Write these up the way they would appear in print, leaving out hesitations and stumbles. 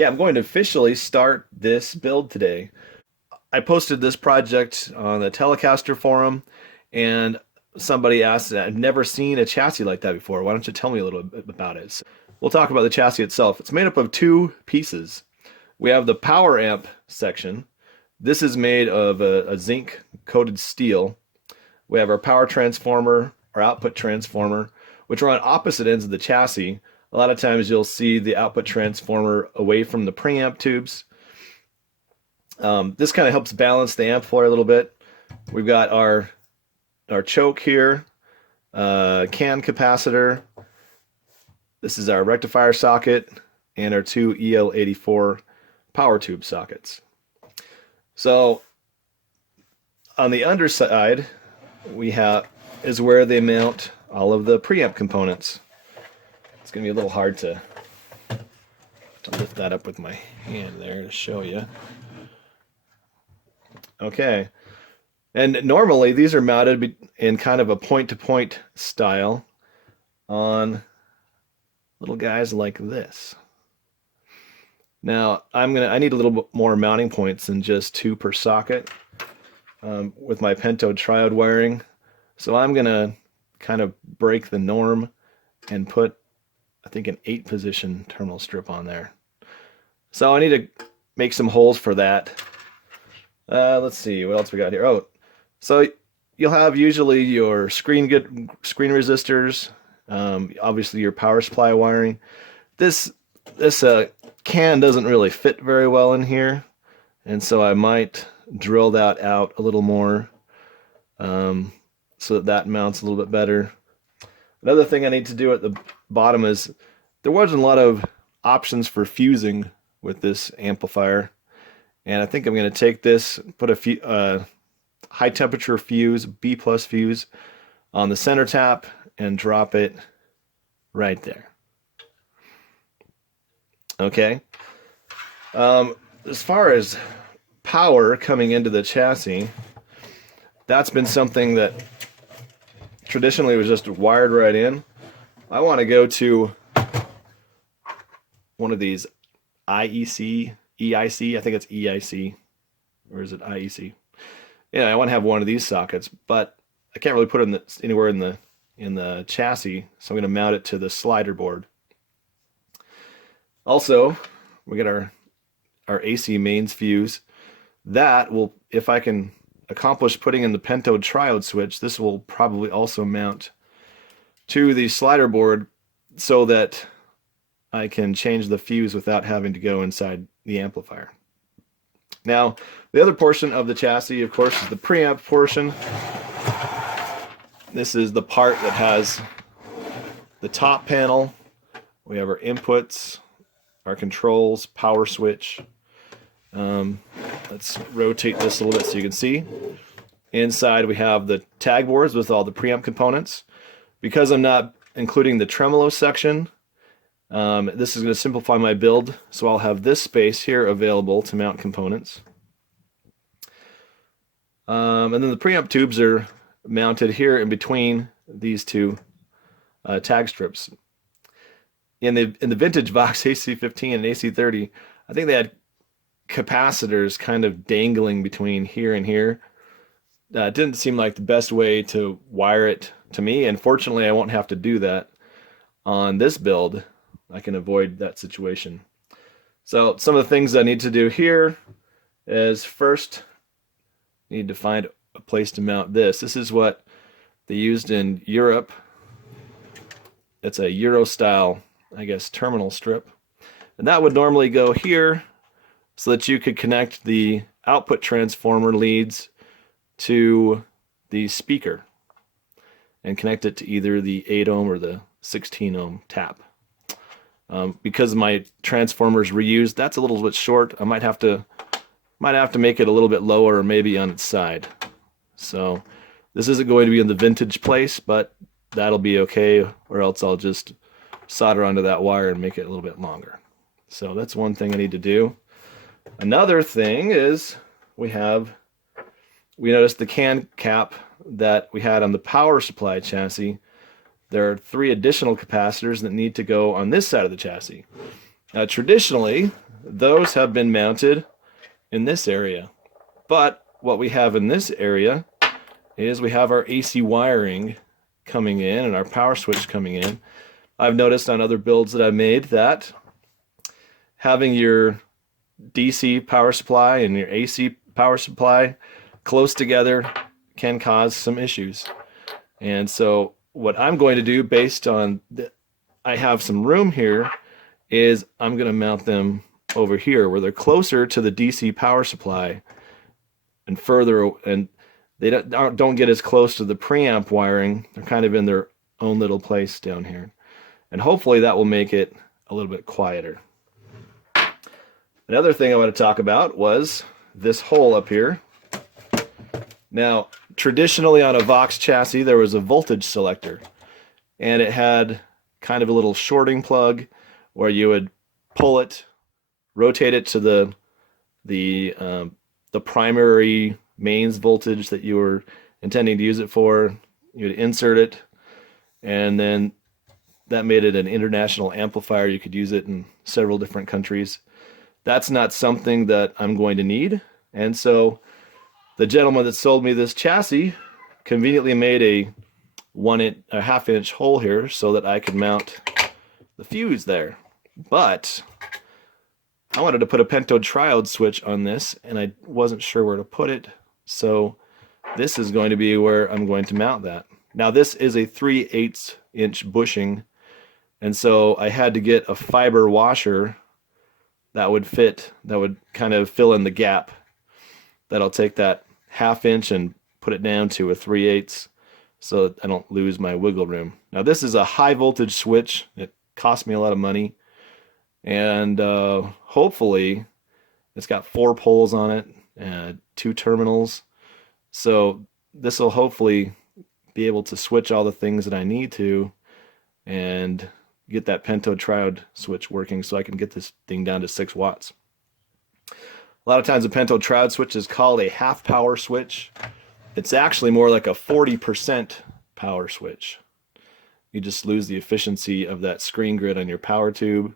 Okay, I'm going to officially start this build today. I posted this project on the Telecaster forum, and somebody asked, I've never seen a chassis like that before. Why don't you tell me a little bit about it? So we'll talk about the chassis itself. It's made up of two pieces. We have the power amp section. This is made of a zinc coated steel. We have our power transformer, our output transformer, which are on opposite ends of the chassis. A lot of times you'll see the output transformer away from the preamp tubes. This kind of helps balance the amplifier a little bit. We've got our choke here, can capacitor. This is our rectifier socket and our two EL84 power tube sockets. So on the underside, we have is where they mount all of the preamp components. It's going to be a little hard to lift that up with my hand there to show you. Okay. And normally these are mounted in kind of a point-to-point style on little guys like this. Now, I need a little bit more mounting points than just 2 per socket with my pentode triode wiring. So I'm going to kind of break the norm and put, I think, an 8-position terminal strip on there. So I need to make some holes for that. Let's see, what else we got here? Oh, so you'll have usually your screen resistors, obviously your power supply wiring. This can doesn't really fit very well in here, and so I might drill that out a little more so that mounts a little bit better. Another thing I need to do at the bottom is there wasn't a lot of options for fusing with this amplifier, and I think I'm going to take this, put a high temperature fuse, B+ fuse, on the center tap and drop it right there. Okay. As far as power coming into the chassis, that's been something that traditionally was just wired right in. I want to go to one of these EIC, I think it's EIC, or is it IEC? Yeah, I want to have one of these sockets, but I can't really put it anywhere in the chassis, so I'm going to mount it to the slider board. Also, we got our AC mains fuse. That will, if I can accomplish putting in the pentode triode switch, this will probably also mount to the slider board so that I can change the fuse without having to go inside the amplifier. Now, the other portion of the chassis, of course, is the preamp portion. This is the part that has the top panel. We have our inputs, our controls, power switch. Let's rotate this a little bit so you can see. Inside we have the tag boards with all the preamp components. Because I'm not including the tremolo section, this is going to simplify my build, so I'll have this space here available to mount components. And then the preamp tubes are mounted here in between these two tag strips. In the vintage Vox AC15 and AC30, I think they had capacitors kind of dangling between here and here. It didn't seem like the best way to wire it to me, and fortunately I won't have to do that on this build. I can avoid that situation. So some of the things I need to do here is first need to find a place to mount this. This is what they used in Europe. It's a Euro style, I guess, terminal strip. And that would normally go here so that you could connect the output transformer leads to the speaker and connect it to either the 8 ohm or the 16 ohm tap. Because my transformer's reused, that's a little bit short. I might have to make it a little bit lower, or maybe on its side. So this isn't going to be in the vintage place, but that'll be okay, or else I'll just solder onto that wire and make it a little bit longer. So that's one thing I need to do. Another thing is we noticed the can cap that we had on the power supply chassis. There are 3 additional capacitors that need to go on this side of the chassis. Now, traditionally, those have been mounted in this area. But what we have in this area is we have our AC wiring coming in and our power switch coming in. I've noticed on other builds that I've made that having your DC power supply and your AC power supply close together can cause some issues. And so what I'm going to do, based on I have some room here, is I'm going to mount them over here where they're closer to the DC power supply and further, and they don't get as close to the preamp wiring. They're kind of in their own little place down here. And hopefully that will make it a little bit quieter. Another thing I want to talk about was this hole up here. Now, traditionally on a Vox chassis, there was a voltage selector, and it had kind of a little shorting plug where you would pull it, rotate it to the primary mains voltage that you were intending to use it for. You would insert it, and then that made it an international amplifier. You could use it in several different countries. That's not something that I'm going to need, and so the gentleman that sold me this chassis conveniently made a half-inch hole here so that I could mount the fuse there. But I wanted to put a pentode triode switch on this, and I wasn't sure where to put it, so this is going to be where I'm going to mount that. Now, this is a 3/8 inch bushing, and so I had to get a fiber washer that would fit, that would kind of fill in the gap. That'll take that half-inch and put it down to a 3/8 so that I don't lose my wiggle room. Now, this is a high voltage switch. It cost me a lot of money, and hopefully it's got 4 poles on it and 2 terminals, so this will hopefully be able to switch all the things that I need to and get that pentode triode switch working so I can get this thing down to 6 watts. A lot of times a pentode triode switch is called a half power switch. It's actually more like a 40% power switch. You just lose the efficiency of that screen grid on your power tube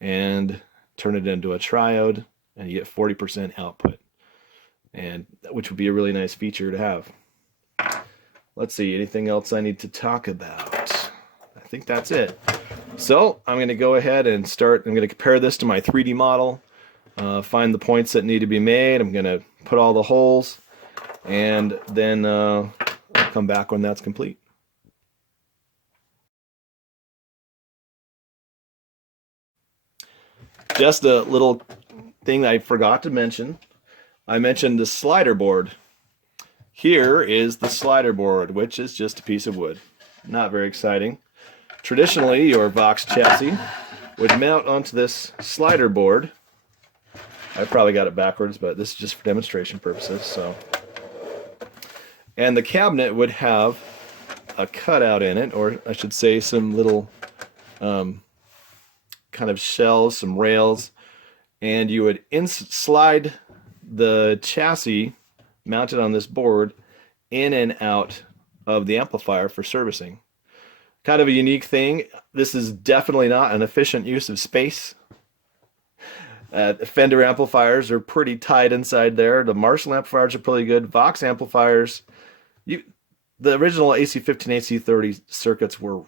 and turn it into a triode, and you get 40% output, and which would be a really nice feature to have. Let's see, anything else I need to talk about? I think that's it. So I'm going to go ahead and start. I'm going to compare this to my 3D model, find the points that need to be made. I'm going to put all the holes, and then I'll come back when that's complete. Just a little thing I forgot to mention. I mentioned the slider board. Here is the slider board, which is just a piece of wood. Not very exciting. Traditionally, your Vox chassis would mount onto this slider board. I probably got it backwards, but this is just for demonstration purposes. So, and the cabinet would have a cutout in it, or I should say some little kind of shells, some rails, and you would slide the chassis mounted on this board in and out of the amplifier for servicing. Kind of a unique thing. This is definitely not an efficient use of space. Fender amplifiers are pretty tight inside there. The Marshall amplifiers are pretty good. Vox amplifiers, the original AC15, AC30 circuits were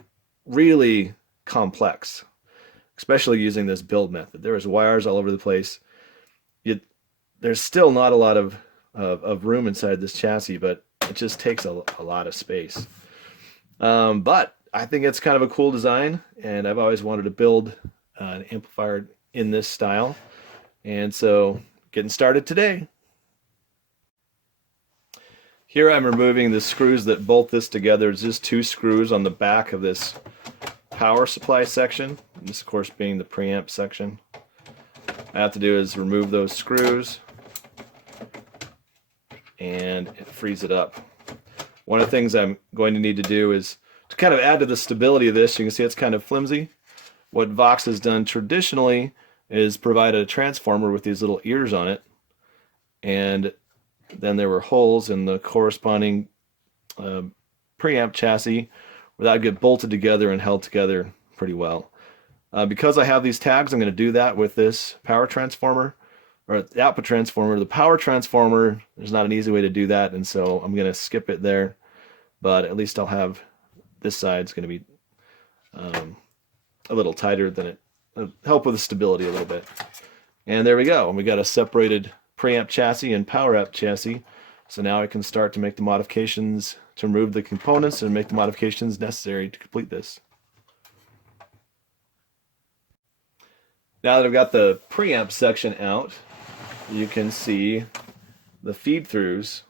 really complex, especially using this build method. There was wires all over the place. There's still not a lot of room inside this chassis, but it just takes a lot of space. But I think it's kind of a cool design, and I've always wanted to build an amplifier in this style. And so, getting started today. Here I'm removing the screws that bolt this together. It's just 2 screws on the back of this power supply section. This, of course, being the preamp section. All I have to do is remove those screws, and it frees it up. One of the things I'm going to need to do is to kind of add to the stability of this. You can see it's kind of flimsy. What Vox has done traditionally is provided a transformer with these little ears on it, and then there were holes in the corresponding preamp chassis where that would get bolted together and held together pretty well. Because I have these tags, I'm going to do that with this power transformer, or the output transformer. The power transformer, there's not an easy way to do that, and so I'm going to skip it there. But at least I'll have this side's going to be a little tighter than it. Help with the stability a little bit. And there we go. We got a separated preamp chassis and power amp chassis. So now I can start to make the modifications to remove the components and make the modifications necessary to complete this. Now that I've got the preamp section out, you can see the feed-throughs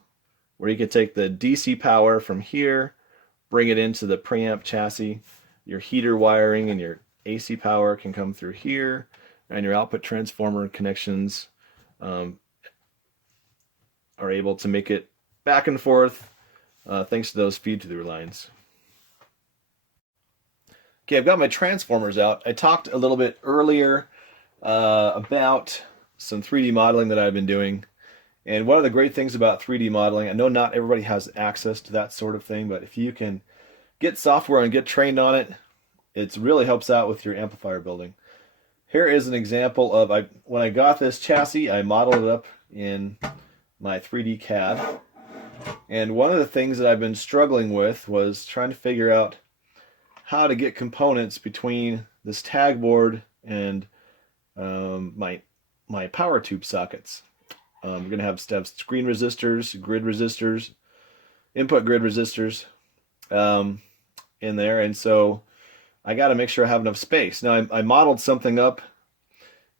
where you can take the DC power from here, bring it into the preamp chassis. Your heater wiring and your AC power can come through here, and your output transformer connections are able to make it back and forth thanks to those feed-through lines. Okay, I've got my transformers out. I talked a little bit earlier about some 3D modeling that I've been doing. And one of the great things about 3D modeling, I know not everybody has access to that sort of thing, but if you can get software and get trained on it, it really helps out with your amplifier building. Here is an example of when I got this chassis, I modeled it up in my 3D CAD. And one of the things that I've been struggling with was trying to figure out how to get components between this tag board and my power tube sockets. We're going to have screen resistors, grid resistors, input grid resistors in there, and so I got to make sure I have enough space. Now I modeled something up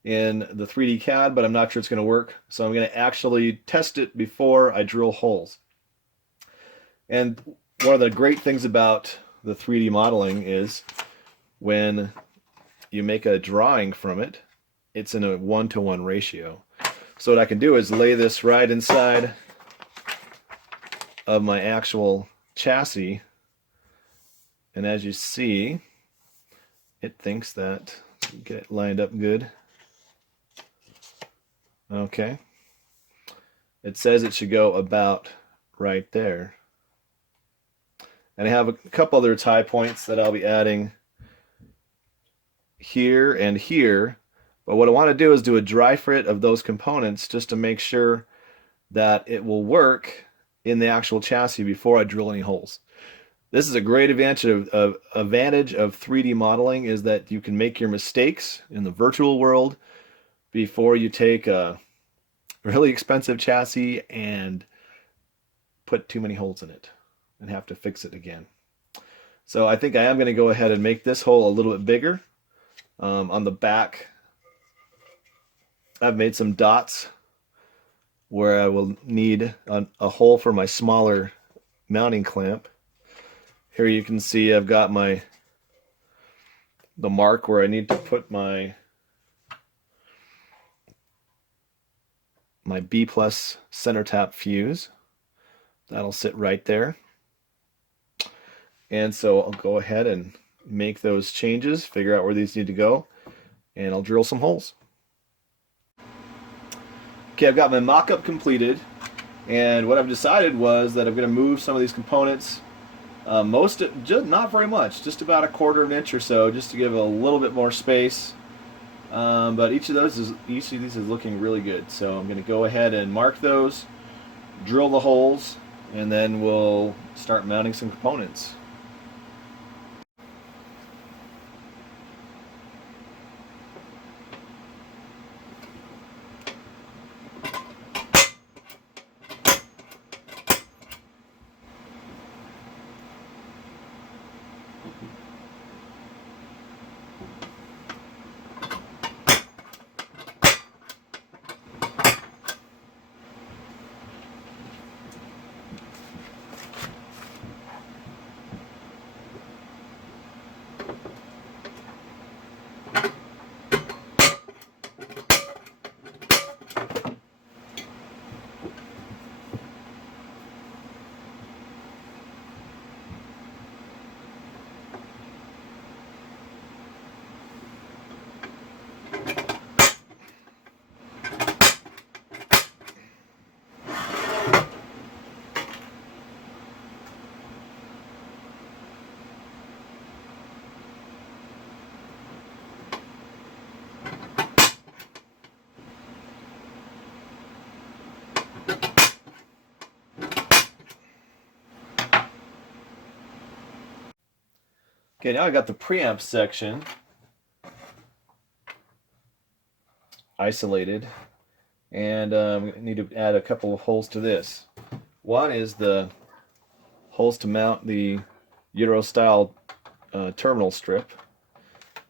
in the 3D CAD, but I'm not sure it's going to work, so I'm going to actually test it before I drill holes. And one of the great things about the 3D modeling is when you make a drawing from it, it's in a 1-to-1 ratio. So what I can do is lay this right inside of my actual chassis, and as you see, it thinks that, get it lined up good. Okay. It says it should go about right there. And I have a couple other tie points that I'll be adding here and here. But what I want to do is do a dry fit of those components just to make sure that it will work in the actual chassis before I drill any holes. This is a great advantage of 3D modeling, is that you can make your mistakes in the virtual world before you take a really expensive chassis and put too many holes in it and have to fix it again. So I think I am going to go ahead and make this hole a little bit bigger. On the back, I've made some dots where I will need a hole for my smaller mounting clamp. Here you can see I've got the mark where I need to put my B+ center tap fuse. That'll sit right there. And so I'll go ahead and make those changes, figure out where these need to go, and I'll drill some holes. Okay, I've got my mock-up completed, and what I've decided was that I'm going to move some of these components, not very much, just about 1/4 of an inch or so, just to give a little bit more space. But each of these is looking really good, so I'm going to go ahead and mark those, drill the holes, and then we'll start mounting some components. Okay, now I got the preamp section isolated, and I need to add a couple of holes to this. One is the holes to mount the Euro-style terminal strip,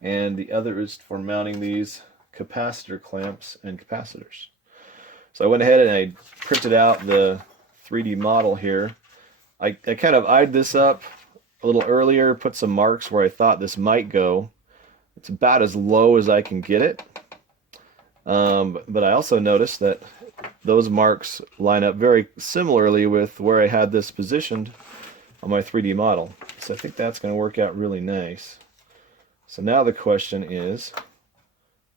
and the other is for mounting these capacitor clamps and capacitors. So I went ahead and I printed out the 3D model here. I kind of eyed this up a little earlier, put some marks where I thought this might go. It's about as low as I can get it. But I also noticed that those marks line up very similarly with where I had this positioned on my 3D model. So I think that's going to work out really nice. So now the question is,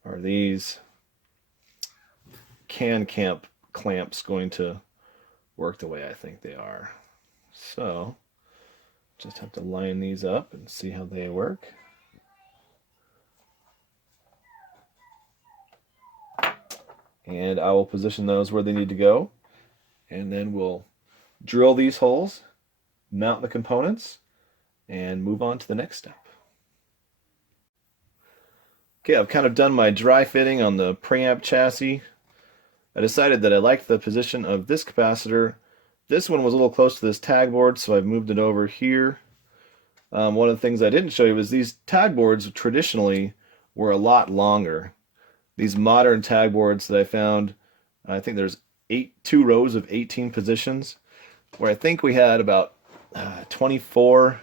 are these can clamps going to work the way I think they are? So just have to line these up and see how they work. And I will position those where they need to go, and then we'll drill these holes, mount the components, and move on to the next step. Okay, I've kind of done my dry fitting on the preamp chassis. I decided that I liked the position of this capacitor. This one was a little close to this tag board, so I've moved it over here. One of the things I didn't show you was these tag boards traditionally were a lot longer. These modern tag boards that I found, I think there's 2 rows of 18 positions, where I think we had about 24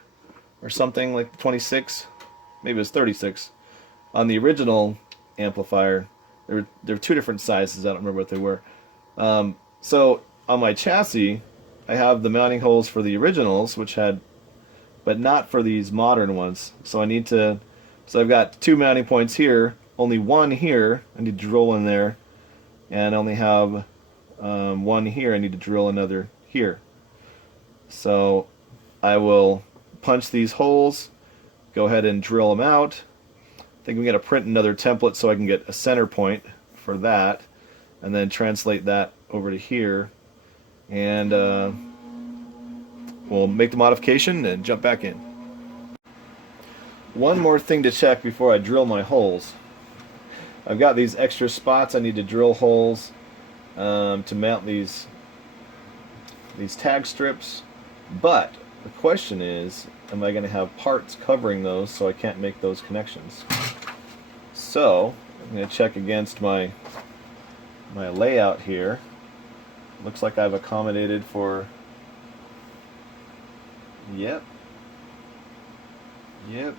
or something, like 26, maybe it was 36. On the original amplifier, there were 2 different sizes, I don't remember what they were. So on my chassis, I have the mounting holes for the originals, which had, but not for these modern ones. So I've got 2 mounting points here, only 1 here, I need to drill in there, and I only have 1 here, I need to drill another here. So I will punch these holes, go ahead and drill them out. I think I'm going to print another template so I can get a center point for that, and then translate that over to here, and we'll make the modification and jump back in. One more thing to check before I drill my holes. I've got these extra spots I need to drill holes to mount these tag strips, but the question is, am I going to have parts covering those so I can't make those connections? So I'm going to check against my layout here. Looks like I've accommodated for, yep, and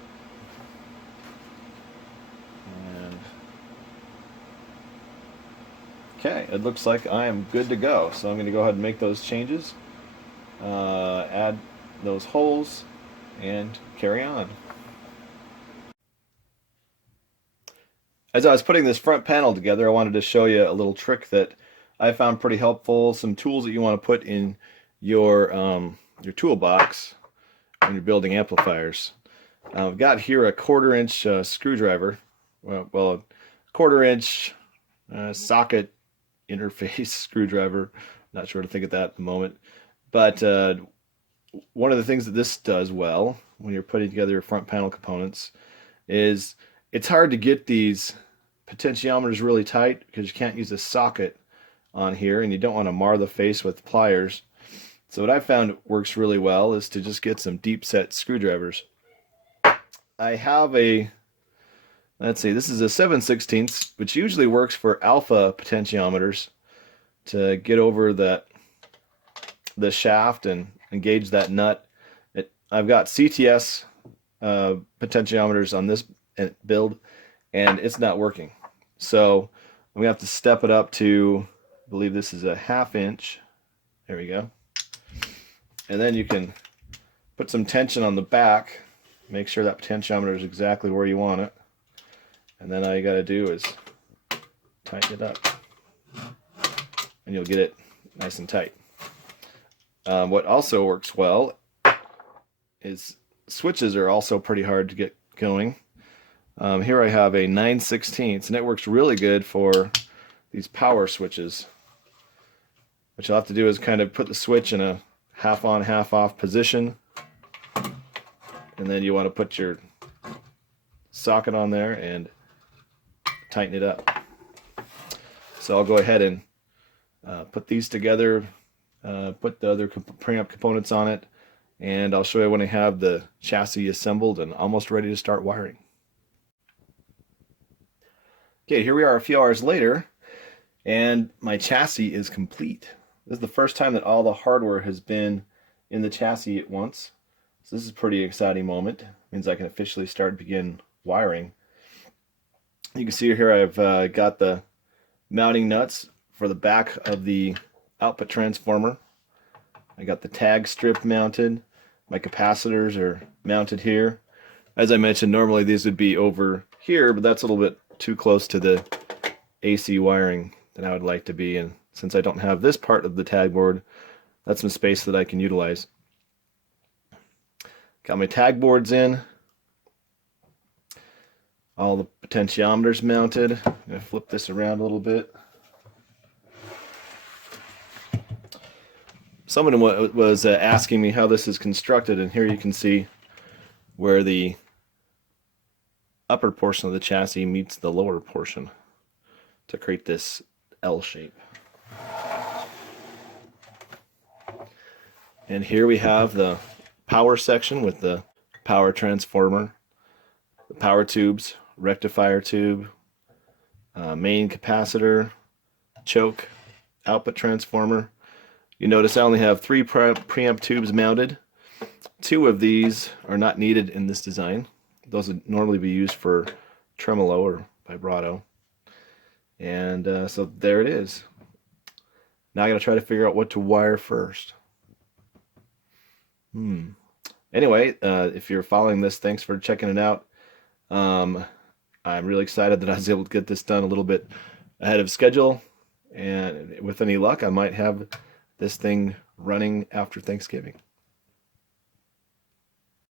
okay, it looks like I am good to go. So I'm going to go ahead and make those changes, add those holes, and carry on. As I was putting this front panel together, I wanted to show you a little trick that I found pretty helpful. Some tools that you want to put in your toolbox when you're building amplifiers. I've got here a 1/4-inch screwdriver, well, a 1/4-inch socket interface screwdriver. Not sure what to think of that at the moment, but one of the things that this does well when you're putting together your front panel components is it's hard to get these potentiometers really tight because you can't use a socket on here, and you don't want to mar the face with pliers. So what I found works really well is to just get some deep set screwdrivers. I have a, let's see, this is a 7/16, which usually works for alpha potentiometers to get over the shaft and engage that nut. I've got CTS potentiometers on this build, and it's not working. So I'm going to have to step it up to, I believe this is a 1/2 inch. There we go. And then you can put some tension on the back, make sure that potentiometer is exactly where you want it. And then all you got to do is tighten it up, and you'll get it nice and tight. What also works well is switches are also pretty hard to get going. Here I have a 9/16, and it works really good for these power switches. What you'll have to do is kind of put the switch in a half on, half off position, and then you want to put your socket on there and tighten it up. So I'll go ahead and put these together, put the other preamp components on it, and I'll show you when I have the chassis assembled and almost ready to start wiring. Okay, here we are a few hours later, and my chassis is complete. This is the first time that all the hardware has been in the chassis at once. So this is a pretty exciting moment. It means I can officially begin wiring. You can see here I've got the mounting nuts for the back of the output transformer. I got the tag strip mounted. My capacitors are mounted here. As I mentioned, normally these would be over here, but that's a little bit too close to the AC wiring that I would like to be. And since I don't have this part of the tag board, that's some space that I can utilize. Got my tag boards in. All the potentiometers mounted. I'm going to flip this around a little bit. Someone was asking me how this is constructed, and here you can see where the upper portion of the chassis meets the lower portion to create this L shape. And here we have the power section with the power transformer, the power tubes, rectifier tube, main capacitor, choke, output transformer. You notice I only have 3 preamp tubes mounted. 2 of these are not needed in this design. Those would normally be used for tremolo or vibrato. And so there it is. Now I gotta try to figure out what to wire first. Anyway, if you're following this, thanks for checking it out. I'm really excited that I was able to get this done a little bit ahead of schedule, and with any luck I might have this thing running after Thanksgiving.